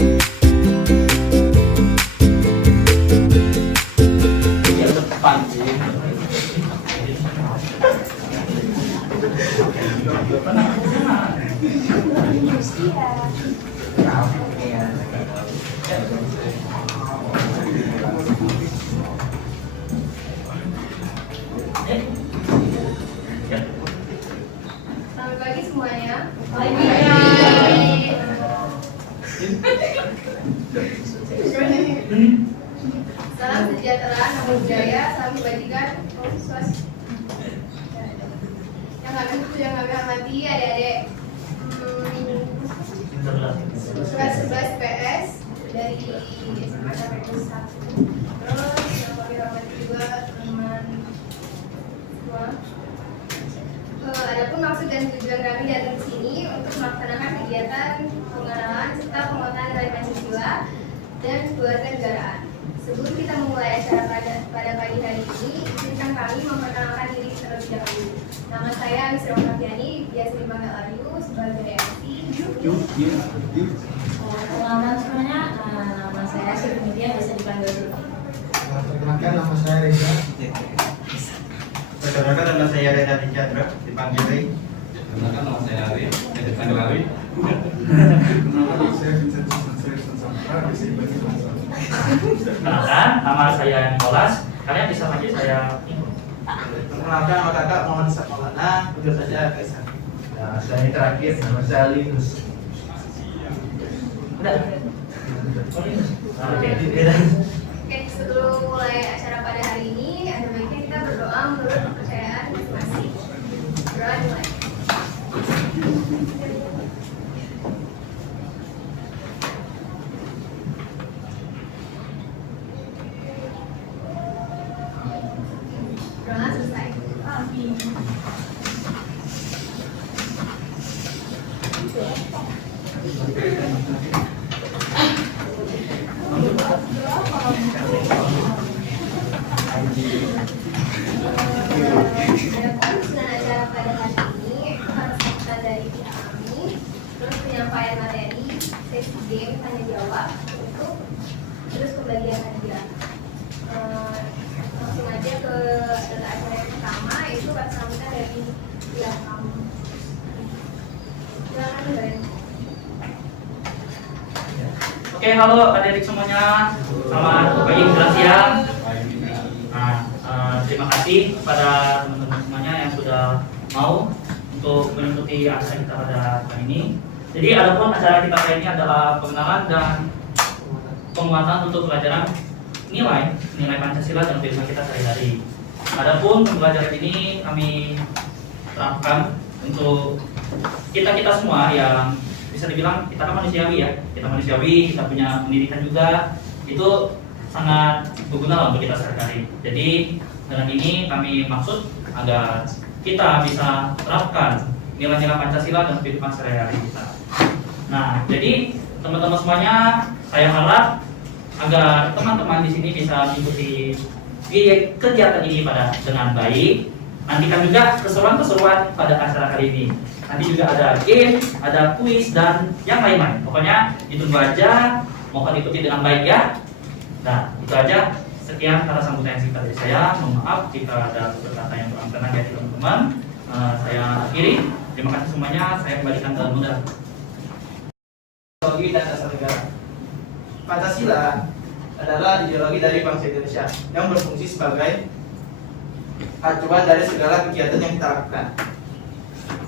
Selamat pagi semuanya. Salam sejahtera, nama budaya, salam kebajikan, yang kami hormati adik-adik kelas 11 PS dari SMA sampai kelas 1. Terus yang kami hormati juga teman semua. Adapun maksud dan tujuan kami datang ke sini untuk melaksanakan kegiatan pengenalan serta penguatan nilai Pancasila dan kewarganegaraan. Sebelum kita memulai acara pada pagi hari ini, izinkan kami memperkenalkan diri terlebih dahulu. Nama saya Misra Kafiani, biasa dipanggil Ayu sebagai MC. Perkenalkan semuanya, nama saya Siti Mutia, biasa dipanggil Siti. Perkenalkan nama saya Reza. Perkenalkan nama saya Reza Chandra, dipanggil Ray. Perkenalkan nama saya Ari, dipanggil Ari. Perkenalkan nama saya Vincent Sampra, biasa dipanggil Sampra. Perkenalkan, nama saya Nicholas. Kalian bisa panggil saya Niko. Perkenalkan nama kakak Muhammad Isa Maulana, panggil saja Kaisar. Nah, saya yang terakhir nama saya Linus. Udah? Oh, ini. Oke. Oke, sebelum mulai acara pada hari ini, ada baiknya kita berdoa menurut kepercayaan masing-masing. Berdoa mulai. Doa selesai. Amin. Adapun dengan acara pada hari ini harus kita dari pihak kami, terus penyampaian materi, sesi game tanya jawab untuk terus pembagian hadiah. Langsung aja ke data acara yang pertama, yaitu kata sambutan dari pihak kamu. Silakan dari. Oke, halo adik-adik semuanya. Selamat pagi menjelang siang. Nah, terima kasih kepada teman-teman semuanya yang sudah mau untuk mengikuti acara kita pada hari ini. Jadi, adapun acara kita kali ini adalah pengenalan dan penguatan untuk pelajaran nilai Pancasila dan kehidupan kita sehari-hari. Adapun pembelajaran ini kami terapkan untuk kita semua yang bisa dibilang kita kan manusiawi ya, kita punya pendidikan juga, itu sangat berguna untuk kita sehari-hari. Jadi dengan ini kami maksud agar kita bisa terapkan nilai-nilai Pancasila dan kehidupan sehari-hari kita. Nah, jadi teman-teman semuanya, saya harap agar teman-teman di sini bisa mengikuti kegiatan ini dengan baik. Nantikan juga keseruan-keseruan pada acara kali ini. Nanti juga ada game, ada kuis, dan yang lain-lain. Pokoknya ditunggu aja, mohon ikuti dengan baik ya. Nah, itu aja. Sekian kata sambutan yang singkat dari saya. Mohon maaf jika ada beberapa kata yang kurang berkenan dari teman-teman. Saya akhiri. Terima kasih semuanya. Saya kembalikan ke Muda. Ideologi dan dasar negara. Pancasila adalah ideologi dari bangsa Indonesia yang berfungsi sebagai acuan dari segala kegiatan yang kita lakukan.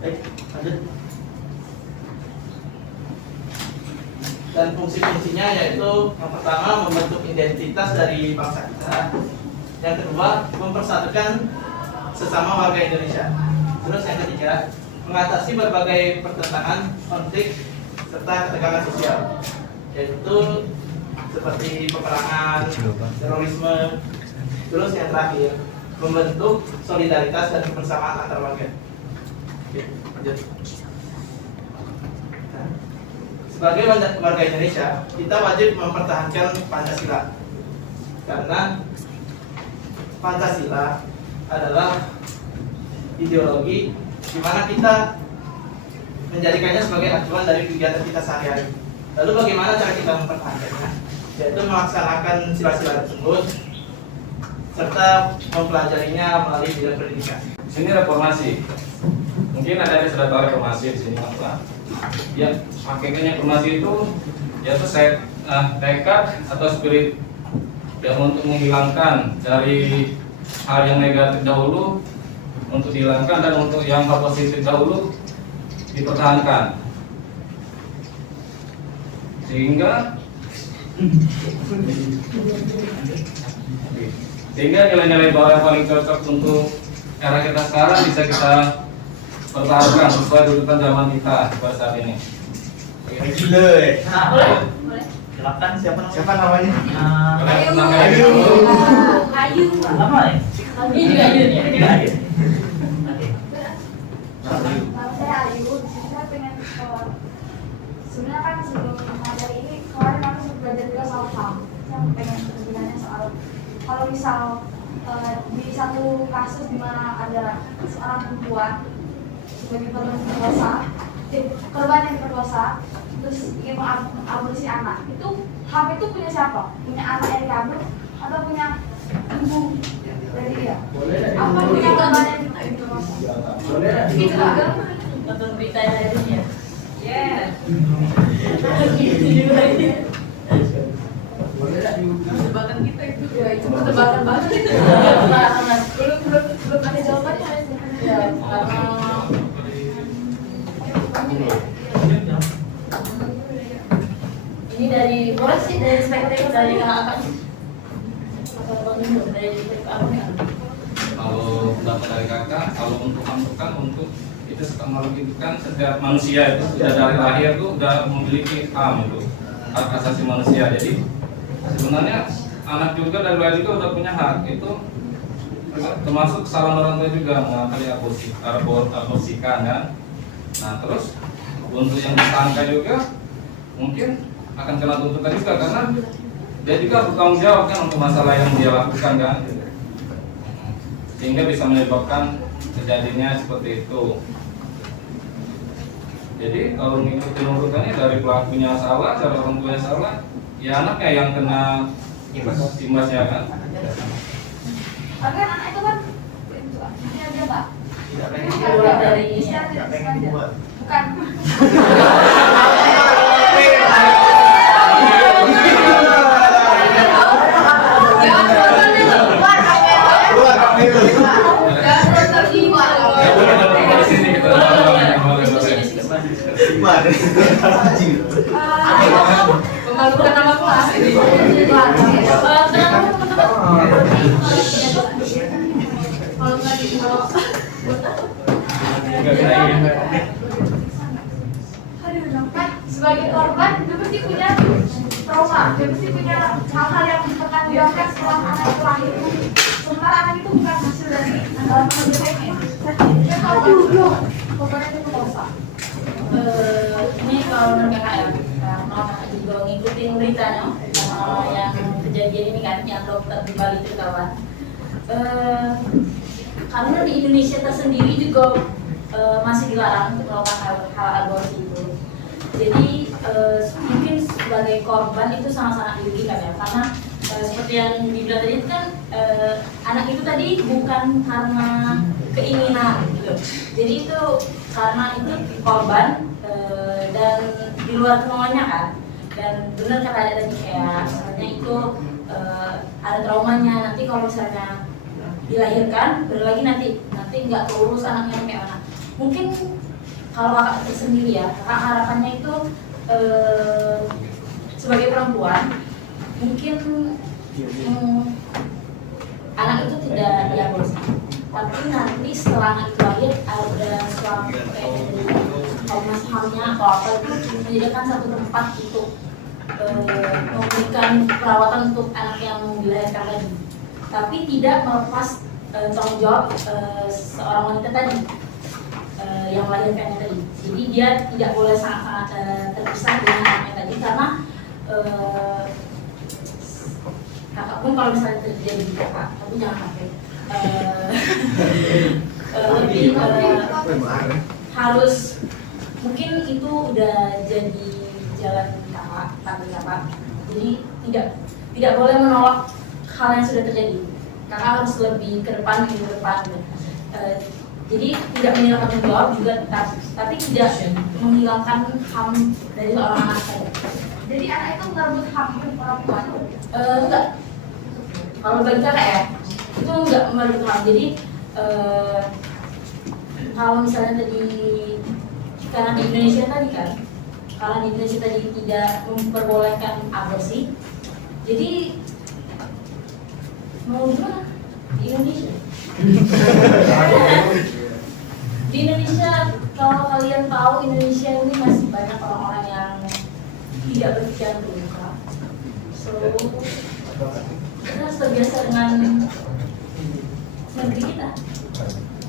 Baik, lanjut. Dan fungsi-fungsinya yaitu yang pertama membentuk identitas dari bangsa kita, yang kedua mempersatukan sesama warga Indonesia, terus yang ketiga mengatasi berbagai pertentangan, konflik serta ketegangan sosial, yaitu seperti peperangan, terorisme, terus yang terakhir membentuk solidaritas dan kebersamaan antar warga. Oke, lanjut. Nah, sebagai warga Indonesia, kita wajib mempertahankan Pancasila karena Pancasila adalah ideologi di mana kita menjadikannya sebagai acuan dari kegiatan kita sehari-hari. Lalu bagaimana cara kita mempertahankannya? Yaitu melaksanakan sila-sila tersebut serta mempelajarinya melalui bidang pendidikan. Di sini reformasi. Mungkin ada yang sudah tahu reformasi di sini apa? Ya, hakikatnya reformasi itu yaitu tekad atau spirit yang untuk menghilangkan dari hal yang negatif dahulu untuk dihilangkan dan untuk yang hal positif dahulu dipertahankan. Sehingga nilai-nilai bawah yang paling cocok untuk era kita sekarang bisa kita pertahankan sesuai dudukan zaman kita pada saat ini. Gila. Nah, boleh. Silakan Siapa namanya? Ayu. Ayu. Lama ya? Ini juga Ayu ya. Ini juga Ayu. Oke. Nama saya Ayu, di sini saya pengen sebenarnya kan sebelum mengajar ini kemarin aku sempat belajar juga soal HAM. Saya pengen sebenarnya soal kalau misal di satu kasus di mana ada seorang perempuan sebagai korban yang diperkosa terus ingin mengaborsi anak, itu HAM itu punya siapa? Punya anak yang dikabur atau punya ibu dari dia? Apa punya korban yang diperkosa? Gitu juga. Nonton berita yang ada ya. Yeah. Tebakan kita itu ya, itu tebakan banget itu. Belum ada jawabannya. Ya, karena ini dari boleh sih dari perspektif dari kakak atau dari apa? Kalau pendapat dari kakak, kalau untuk masukan untuk itu teknologi itu kan setiap manusia itu sudah dari lahir tuh udah memiliki HAM itu hak asasi manusia. Jadi sebenarnya anak juga dari lahir juga udah punya hak itu, termasuk kesalahan orang tua juga mengakali aborsikan kan. Nah terus untuk yang disangka juga mungkin akan kena tuntutan juga karena dia juga bertanggung jawab kan untuk masalah yang dia lakukan kan, sehingga bisa menyebabkan kejadiannya seperti itu. Jadi kalau mengikuti urutannya dari pelakunya salah, dari orang tuanya salah, ya anaknya yang kena imbasnya kan. Tapi kan anak itu kan dia Pak. Tidak Ini pengen bukan dari tidak pengen dibuat. bukan. Bukan nama kelas. Sebagai korban dia pasti punya trauma, dia pasti punya hal-hal yang dipertanggungjawabkan setelah anak itu lahir. Sementara anak itu bukan hasil dari kalau dulu korban itu merasa. Ini kalau menurut kakak ya, karena kakak juga ngikutin beritanya yang kejadian ini kan, yang dokter di Bali itu kawan. Karena di Indonesia tersendiri juga masih dilarang untuk melakukan hal aborsi itu. Jadi mungkin sebagai korban itu sangat-sangat dirugikan ya, karena seperti yang dibilang tadi itu kan anak itu tadi bukan karena keinginan gitu. Jadi itu karena itu korban dan di luar kemauannya kan. Dan benar kata ada tadi kayak misalnya itu ada traumanya, nanti kalau misalnya dilahirkan lagi nanti nggak terurus anaknya kayak mana. Mungkin kalau kakak sendiri ya, kakak harapannya itu sebagai perempuan mungkin anak itu tidak diaborsi, tapi nanti setelah anak itu lahir ada suatu kayak Komnas HAM-nya atau apa itu menyediakan satu tempat untuk memberikan perawatan untuk anak yang dilahirkan tadi, tapi tidak melepas tanggung jawab seorang wanita tadi yang melahirkannya tadi. Jadi dia tidak boleh sangat-sangat terpisah dengan anaknya tadi, karena kakak pun kalau misalnya terjadi di kakak, tapi jangan sampai lebih harus mungkin itu udah jadi jalan kakak kami Kakak. Jadi tidak boleh menolak hal yang sudah terjadi. Kakak harus lebih ke depan. Jadi tidak menghilangkan tanggung jawab juga, tapi tidak menghilangkan HAM dari seorang anak saya. Jadi anak itu merebut hak orang tua. Enggak. Kalau bagi kakak ya, itu enggak merebut HAM. Jadi kalau misalnya tadi, karena di Indonesia tadi kan, kalau di Indonesia tadi tidak memperbolehkan aborsi, jadi mau gimana di Indonesia? Di Indonesia, kalau kalian tahu, Indonesia ini masih banyak orang-orang yang tidak berpikiran terbuka. So, kita harus terbiasa dengan negeri kita.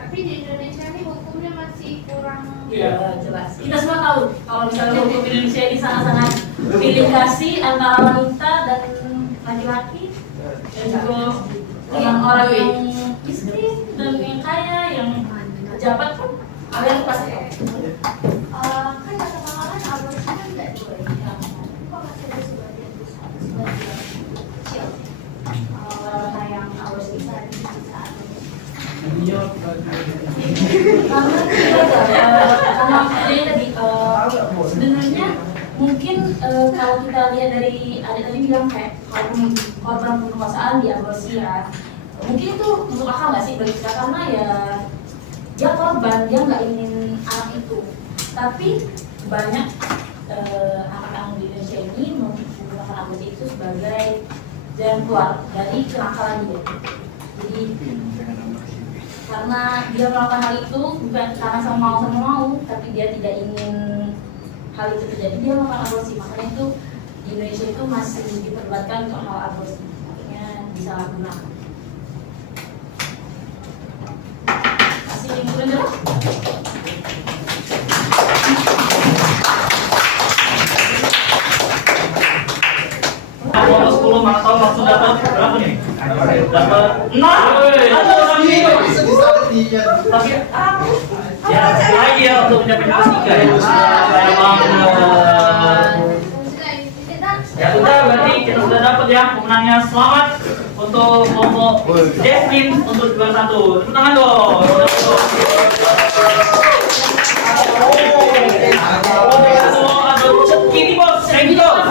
Tapi di Indonesia ini hukumnya masih kurang. Iya, jelas. Kita semua tahu kalau misalnya hukum Indonesia ini sangat-sangat pilih kasih antara wanita dan laki-laki, dan juga yang orang yang miskin dan yang kaya, yang pejabat pun kalian pasti tahu. Kan kata Kakak kan aborsi kan nggak dibolehkan. Kok masih ada sebagian besar, sebagian kecil orang yang aborsi saat ini saat ini. Karena jadi tadi sebenarnya mungkin kalau kita lihat dari ada tadi bilang kayak korban pemerkosaan di aborsi ya, mungkin itu masuk akal nggak sih bagi kita, karena ya dia korban, dia nggak ingin anak itu, tapi banyak anak-anak di Indonesia ini menggunakan aborsi itu sebagai jalan keluar dari kenakalan dia. Jadi karena dia melakukan hal itu bukan karena sama mau, tapi dia tidak ingin hal itu terjadi, dia melakukan aborsi. Makanya itu di Indonesia itu masih diperdebatkan untuk hal aborsi, makanya disalahgunakan. Kasih lingkungan dulu. Kalau 10 mana tahu maksud dapat berapa nih? Dapat 6. Tapi ya lagi ya untuk mencapai kelas 3 ya. Ya sudah, berarti kita sudah dapat ya pemenangnya. Selamat untuk kelompok Jasmine untuk juara 1. Tepuk tangan dong. Kini bos, thank you bos.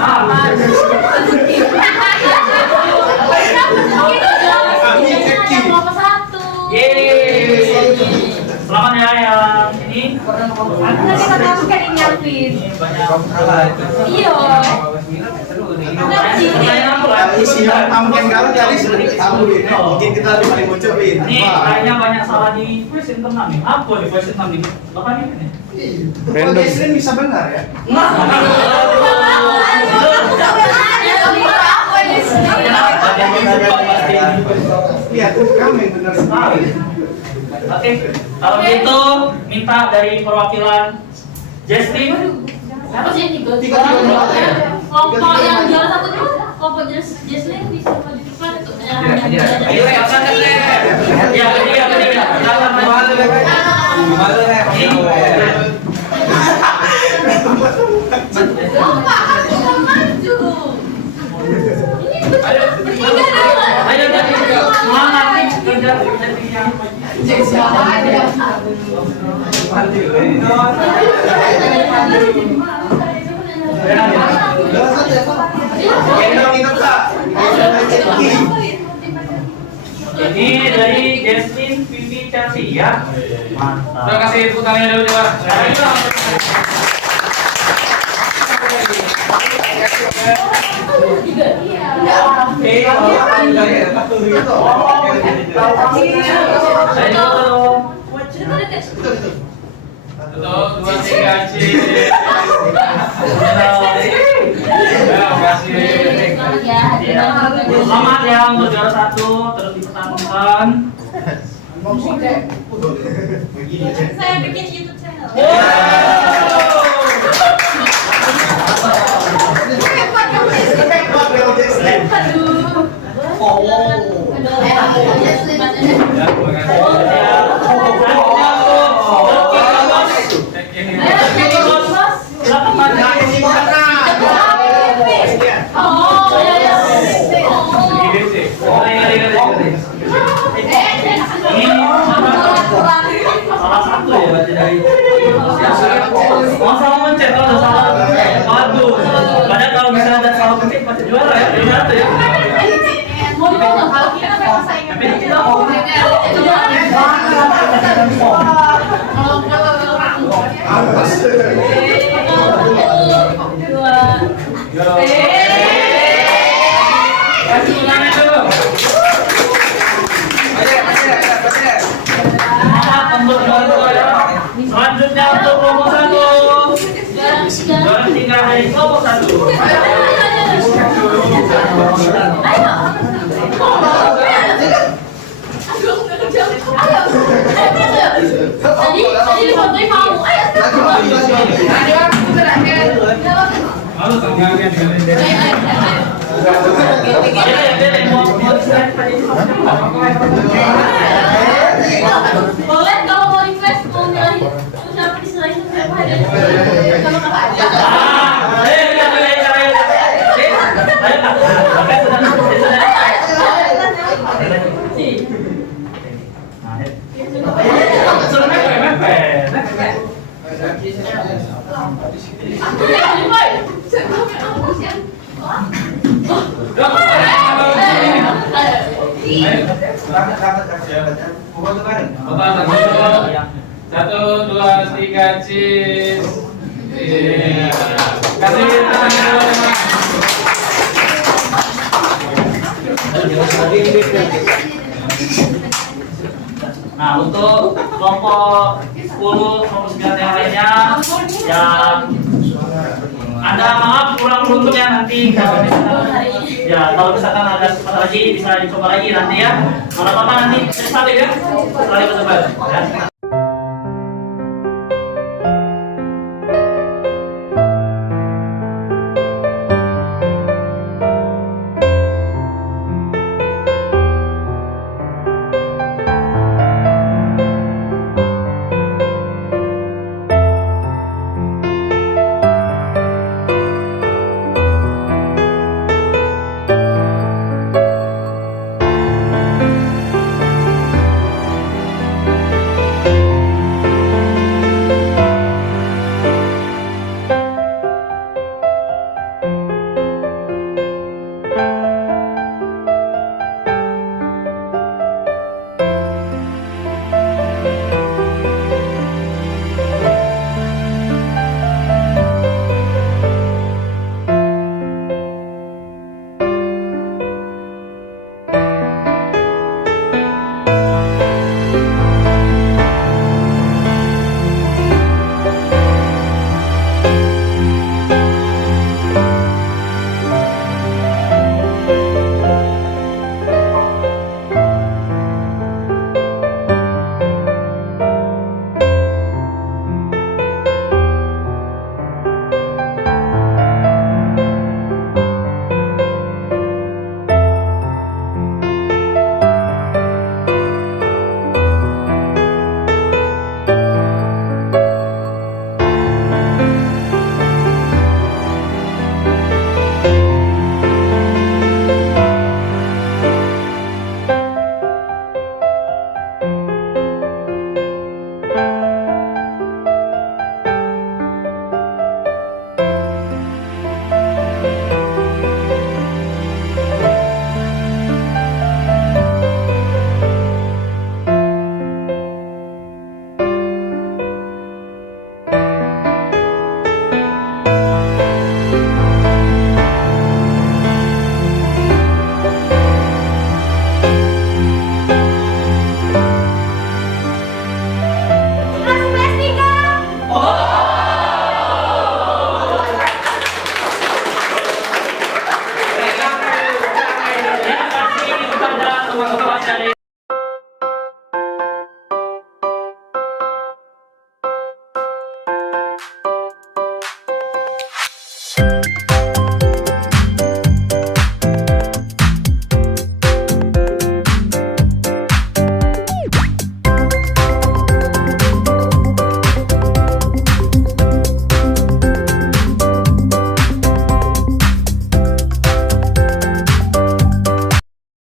Selamat ya yang ini. Nanti kita tahu kan ini Alvin. Iya. Isinya mungkin kalau jadi tahu ini. Mungkin kita lebih ngucapin. Ini kayaknya banyak salah di question 6 nih. Apa nih question 6 ini? Apa ini? Random. Ini bisa benar ya? Lihat, kamu yang benar sekali. Oke, kalau gitu minta dari perwakilan Jasmine. Apa sih ini? Tiga. Kelompok yang juara 1 itu kelompok Jasmine bisa maju ke depan untuk Ayo ya, silakan deh. Ya, ini. Ayo jadi semangat nih kerja jadinya. Ini dari Jasmine Vivi Chelsea ya. Mantap. Terima kasih tepuk tangannya dulu coba. Satu, dua, tiga, Selamat ya untuk juara 1 terus dipertahankan. Saya bikin YouTube channel. Oh, ya ya. IDC. Ini salah satu ya berarti dari. Oh salah mencet, kalau udah salah. Waduh. Padahal kalau misalnya ada salah pencet pasti juara ya. Jadi satu ya. Mau dipotong kalau kita memang saingan. Tapi kita mau. Kasih tangan dulu. Selanjutnya untuk kelompok 1. Juara 3 dari kelompok 1. Tadi difotoin mau. Ayo. Lalu tangannya dengan Boleh kalau mau request mau nyerahin siapa diserahin siapa ada. Kalau nggak ada. Satu, dua, tiga, cheese. Kasih tangan dulu. Nah, untuk kelompok 10, kelompok 9 yang lainnya, ya ada maaf kurang beruntung ya nanti kalau misalkan, ya kalau misalkan ada kesempatan lagi bisa dicoba lagi nanti ya. Kalau apa-apa nanti salib ya, salib bersebar ya.